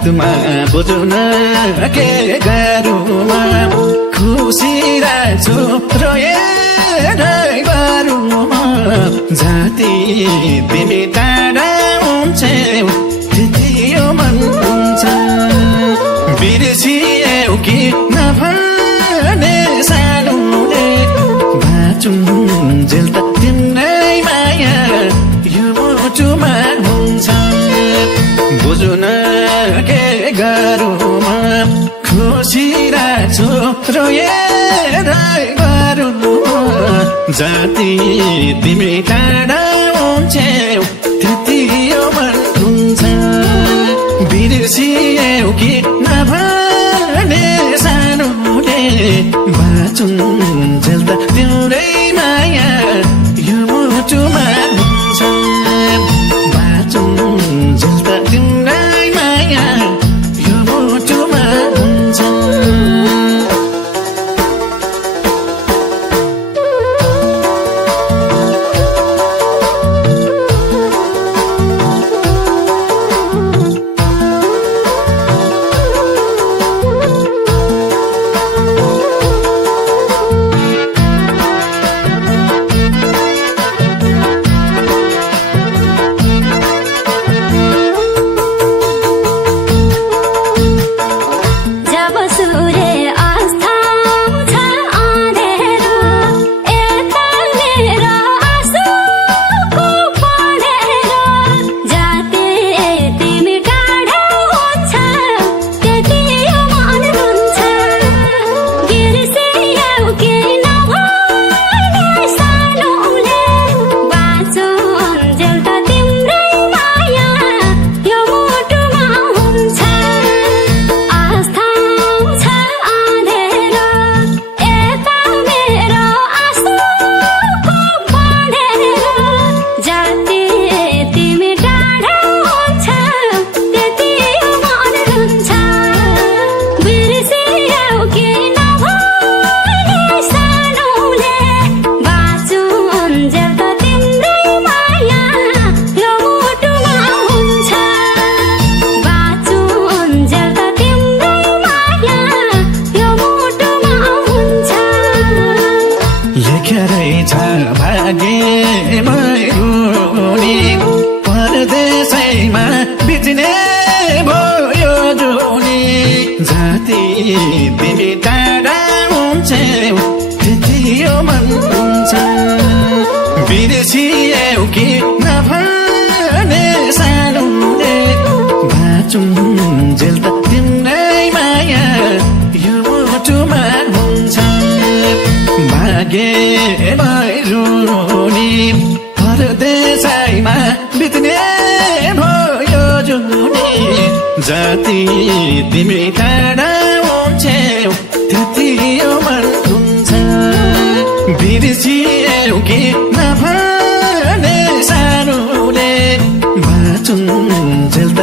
बातमा बुझ्न के गरुमा खुसी राख्छु रोएर गरुमा जाति तिमी टाढा हुन्छौ त्यति यो मन हुन्छ बिर्सियौ कि नभने सानोले बाँचुन्जेल त तिम्रै माया यो मुटुमा हुन्छ बुझ्न के गरुमा खुसी राख्छु रोएर गरुमा जाति तिमी टाढा हुन्छौ त्यति यो मन हुन्छ बिर्सियौ कि नभने सानोले बाँचुन्जेल त तिम्रै माया यो मुटुमा हुन्छ बाँचुन्जेल त तिम्रै माया यो मुटुमा हुन्छ परदेशैमा बित्ने भयो जुनी जाति तिमी टाढा हुन्छौ त्यति यो मन हुन्छ बिर्सियौ कि नभने सानोले बाँचुन्जेल त तिम्रै माया यो मुटुमा हुन्छ भागे भैरुनी परदेशैमा बित्ने भयो जुनी जाति तिमी टाढा हुन्छौ त्यति यो मन हुन्छ बिर्सियौ कि नभने सानोले बाँचुन्जेल त